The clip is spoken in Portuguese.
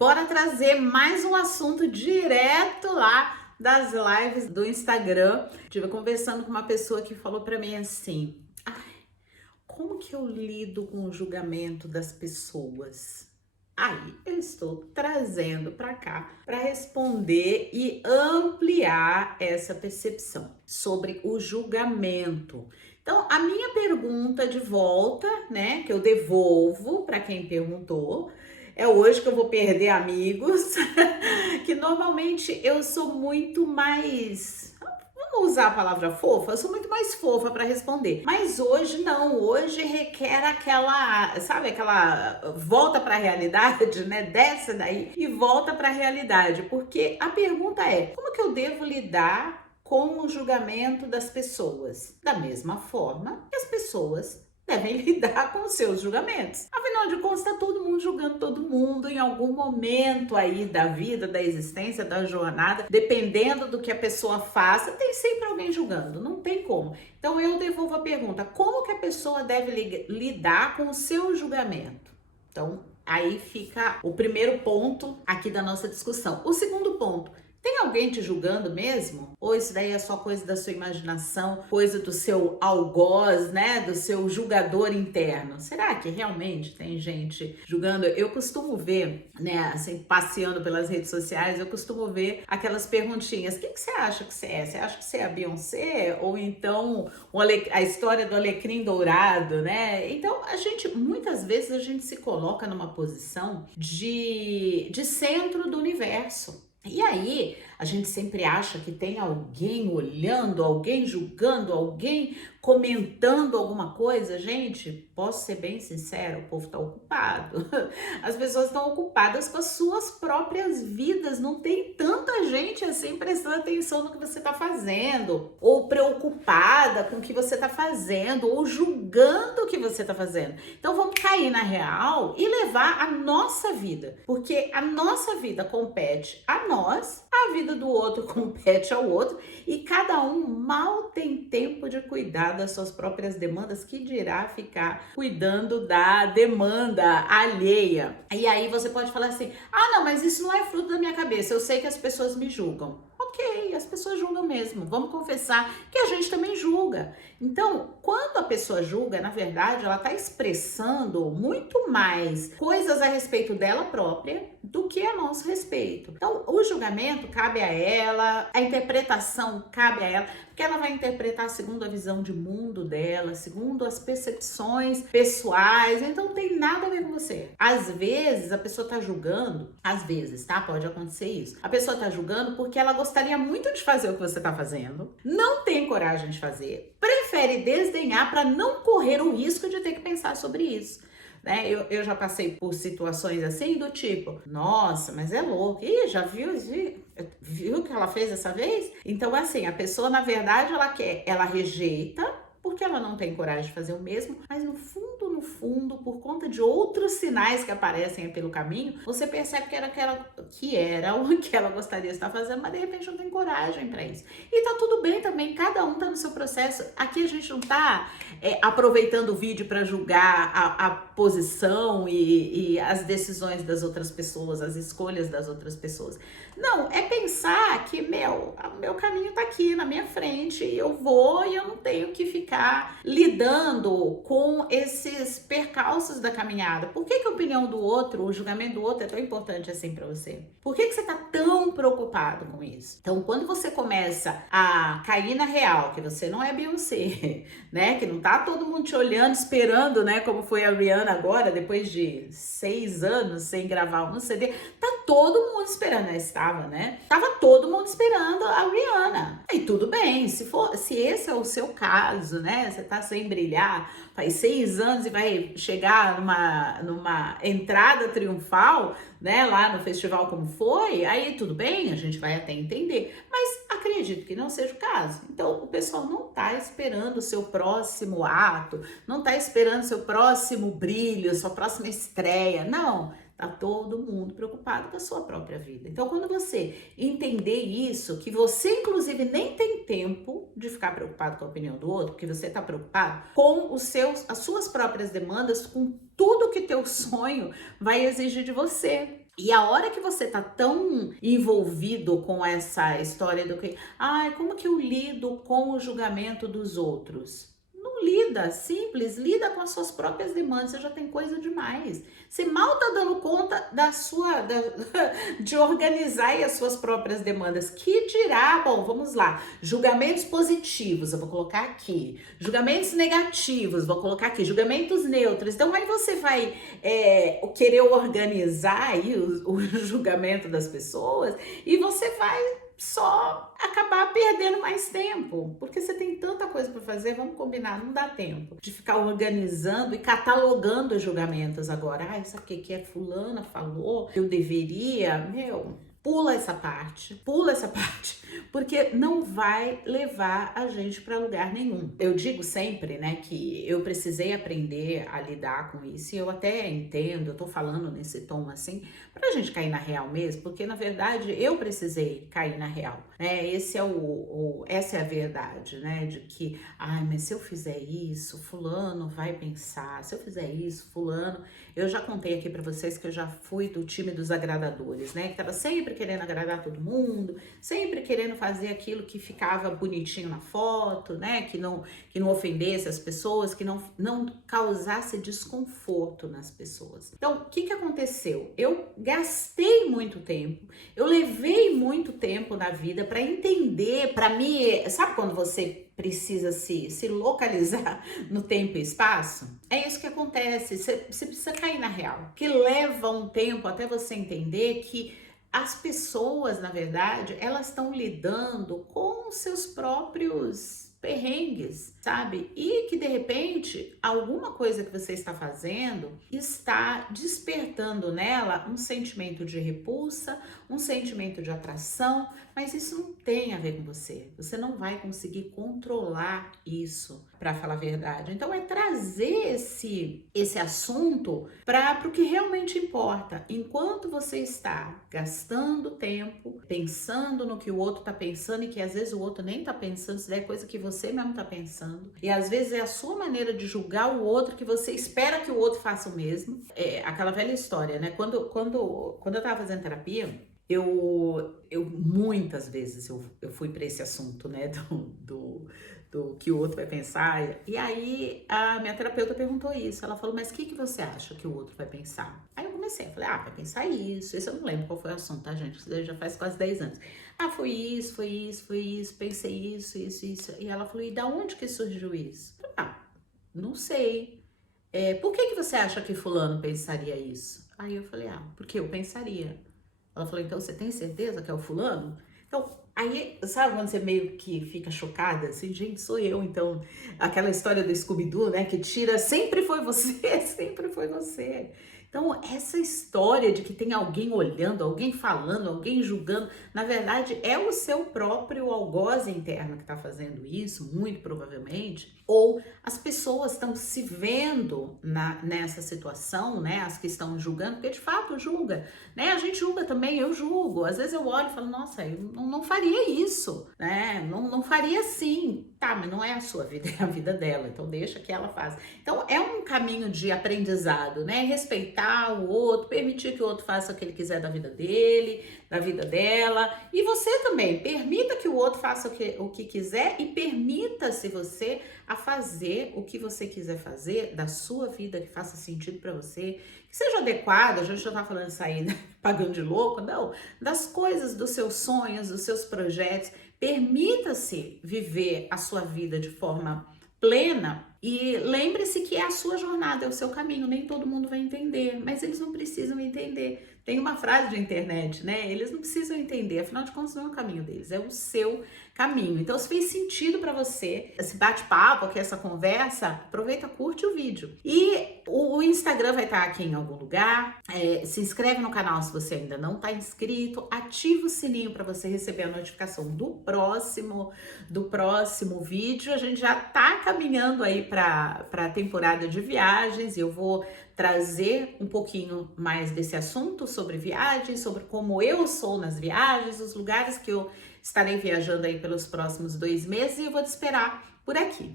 Bora trazer mais um assunto direto lá das lives do Instagram. Estive conversando com uma pessoa que falou para mim assim: como que eu lido com o julgamento das pessoas? Aí eu estou trazendo para cá para responder e ampliar essa percepção sobre o julgamento. Então, a minha pergunta de volta, né, que eu devolvo para quem perguntou, é hoje que eu vou perder amigos, que normalmente eu sou muito mais, vamos usar a palavra fofa, eu sou muito mais fofa para responder. Mas hoje não, hoje requer aquela, sabe, aquela volta para a realidade, né? Desce daí e volta para a realidade, porque a pergunta é: como que eu devo lidar com o julgamento das pessoas? Da mesma forma que as pessoas devem lidar com os seus julgamentos. Afinal de contas, está todo mundo julgando todo mundo em algum momento aí da vida, da existência, da jornada. Dependendo do que a pessoa faça, tem sempre alguém julgando, não tem como. Então eu devolvo a pergunta: como que a pessoa deve lidar com o seu julgamento? Então aí fica o primeiro ponto aqui da nossa discussão. O segundo ponto: tem alguém te julgando mesmo? Ou isso daí é só coisa da sua imaginação, coisa do seu algoz, né? Do seu julgador interno? Será que realmente tem gente julgando? Eu costumo ver, né, assim, passeando pelas redes sociais, eu costumo ver aquelas perguntinhas: o que você acha que você é? Você acha que você é a Beyoncé? Ou então a história do alecrim dourado, né? Então, muitas vezes a gente se coloca numa posição de centro do universo. E aí, a gente sempre acha que tem alguém olhando, alguém julgando, alguém comentando alguma coisa. Gente, posso ser bem sincero, o povo tá ocupado. As pessoas estão ocupadas com as suas próprias vidas. Não tem tanta gente assim prestando atenção no que você tá fazendo, ou preocupada com o que você tá fazendo, ou julgando o que você tá fazendo. Então vamos cair na real e levar a nossa vida, porque a nossa vida compete a nós, a vida do outro compete ao outro, e cada um mal tem tempo de cuidar das suas próprias demandas, que dirá ficar cuidando da demanda alheia. E aí você pode falar assim: ah, não, mas isso não é fruto da minha cabeça, eu sei que as pessoas me julgam. Ok, as pessoas julgam mesmo, vamos confessar que a gente também julga. Então, quando a pessoa julga, na verdade, ela está expressando muito mais coisas a respeito dela própria do que a nosso respeito. Então, o julgamento cabe a ela, a interpretação cabe a ela, porque ela vai interpretar segundo a visão de mundo dela, segundo as percepções pessoais. Então, não tem nada a ver com você. Às vezes, a pessoa tá julgando, às vezes, tá? Pode acontecer isso. A pessoa tá julgando porque ela gostaria muito de fazer o que você tá fazendo, não tem coragem de fazer, prefere desdenhar para não correr o risco de ter que pensar sobre isso. Né? Eu já passei por situações assim, do tipo: nossa, mas é louco, ih, já viu o que ela fez dessa vez? Então, assim, a pessoa, na verdade, ela rejeita porque ela não tem coragem de fazer o mesmo, mas no fundo, por conta de outros sinais que aparecem pelo caminho, você percebe que era o que ela gostaria de estar fazendo, mas de repente não tem coragem para isso. E tá tudo bem também, cada um tá no seu processo. Aqui a gente não tá aproveitando o vídeo para julgar a posição e as decisões das outras pessoas, as escolhas das outras pessoas. Não, é pensar que, o meu caminho tá aqui na minha frente, e eu vou, e eu não tenho que ficar lidando com esses percalços da caminhada. Por que a opinião do outro, o julgamento do outro é tão importante assim pra você? Por que você tá tão preocupado com isso? Então, quando você começa a cair na real, que você não é Beyoncé, né? Que não tá todo mundo te olhando, esperando, né? Como foi a Rihanna agora, depois de 6 anos sem gravar um CD, tá todo mundo esperando. Estava, né? Tava todo mundo esperando a Rihanna. E tudo bem, se esse é o seu caso, né? Você tá sem brilhar faz 6 anos e vai chegar numa entrada triunfal, né? Lá no festival como foi, aí tudo bem, a gente vai até entender. Mas acredito que não seja o caso. Então, o pessoal não tá esperando o seu próximo ato, não tá esperando o seu próximo brilho, sua próxima estreia. Não. Tá todo mundo preocupado com a sua própria vida. Então, quando você entender isso, que você, inclusive, nem tem tempo de ficar preocupado com a opinião do outro, porque você tá preocupado com as suas próprias demandas, com tudo que teu sonho vai exigir de você. E a hora que você tá tão envolvido com essa história do que, ai, como que eu lido com o julgamento dos outros? Não lida, simples, lida com as suas próprias demandas, você já tem coisa demais. Você mal tá dando conta de organizar aí as suas próprias demandas. Que dirá, bom, vamos lá, julgamentos positivos, eu vou colocar aqui. Julgamentos negativos, vou colocar aqui. Julgamentos neutros. Então aí você vai querer organizar aí o julgamento das pessoas e você vai só acabar perdendo mais tempo, porque você tem tanta coisa para fazer, vamos combinar, não dá tempo de ficar organizando e catalogando os julgamentos agora. Ah, isso aqui que é fulana falou, eu deveria, pula essa parte, porque não vai levar a gente para lugar nenhum. Eu digo sempre, né, que eu precisei aprender a lidar com isso, e eu até entendo, eu tô falando nesse tom assim, pra gente cair na real mesmo, porque na verdade eu precisei cair na real, né? Essa é a verdade, né, de que, ai, mas se eu fizer isso, fulano vai pensar, se eu fizer isso, fulano, eu já contei aqui para vocês que eu já fui do time dos agradadores, né, que tava sempre querendo agradar todo mundo, sempre querendo fazer aquilo que ficava bonitinho na foto, né, que não ofendesse as pessoas, que não causasse desconforto nas pessoas. Então, o que aconteceu? Eu gastei muito tempo, eu levei muito tempo na vida para entender, para me... Sabe quando você precisa se localizar no tempo e espaço? É isso que acontece, você precisa cair na real, que leva um tempo até você entender que as pessoas, na verdade, elas estão lidando com os seus próprios perrengues, sabe? E que de repente alguma coisa que você está fazendo está despertando nela um sentimento de repulsa, um sentimento de atração, mas isso não tem a ver com você. Você não vai conseguir controlar isso, para falar a verdade. Então é trazer esse assunto para o que realmente importa. Enquanto você está gastando tempo pensando no que o outro está pensando e que às vezes o outro nem está pensando, se é coisa que você mesmo está pensando, e às vezes é a sua maneira de julgar o outro que você espera que o outro faça o mesmo. É aquela velha história, né? Quando eu estava fazendo terapia, eu muitas vezes eu fui para esse assunto, né, do que o outro vai pensar. E aí a minha terapeuta perguntou isso. Ela falou, mas o que você acha que o outro vai pensar? Aí eu comecei, eu falei, vai pensar isso. Esse eu não lembro qual foi o assunto, tá, gente? Isso já faz quase 10 anos. Foi isso, pensei isso. E ela falou, e da onde que surgiu isso? Eu falei, não sei. Por que você acha que fulano pensaria isso? Aí eu falei, porque eu pensaria. Ela falou, então você tem certeza que é o fulano? Então, aí, sabe quando você meio que fica chocada? Assim, gente, sou eu. Então, aquela história do Scooby-Doo, né? Que tira, sempre foi você, sempre foi você. Então, essa história de que tem alguém olhando, alguém falando, alguém julgando, na verdade, é o seu próprio algoz interno que está fazendo isso, muito provavelmente, ou as pessoas estão se vendo nessa situação, né? As que estão julgando, porque de fato julga, né? A gente julga também, eu julgo. Às vezes eu olho e falo, nossa, eu não faria isso, né? Não faria assim. Tá, mas não é a sua vida, é a vida dela, então deixa que ela faça. Então é um caminho de aprendizado, né? Respeitar o outro, permitir que o outro faça o que ele quiser da vida dele, da vida dela. E você também, permita que o outro faça o que quiser e permita-se você a fazer o que você quiser fazer da sua vida, que faça sentido para você, que seja adequado. A gente já tá falando isso aí, né? Pagando de louco, não. Das coisas, dos seus sonhos, dos seus projetos. Permita-se viver a sua vida de forma plena e lembre-se que é a sua jornada, é o seu caminho. Nem todo mundo vai entender, mas eles não precisam entender. Tem uma frase de internet, né? Eles não precisam entender, afinal de contas não é o caminho deles, é o seu caminho. Então, se fez sentido para você esse bate-papo, aqui essa conversa, aproveita, curte o vídeo. E o Instagram vai estar aqui em algum lugar. Se inscreve no canal se você ainda não está inscrito. Ativa o sininho para você receber a notificação do próximo vídeo. A gente já está caminhando aí para a temporada de viagens e eu vou trazer um pouquinho mais desse assunto sobre viagens, sobre como eu sou nas viagens, os lugares que eu estarei viajando aí pelos próximos 2 meses, e eu vou te esperar por aqui.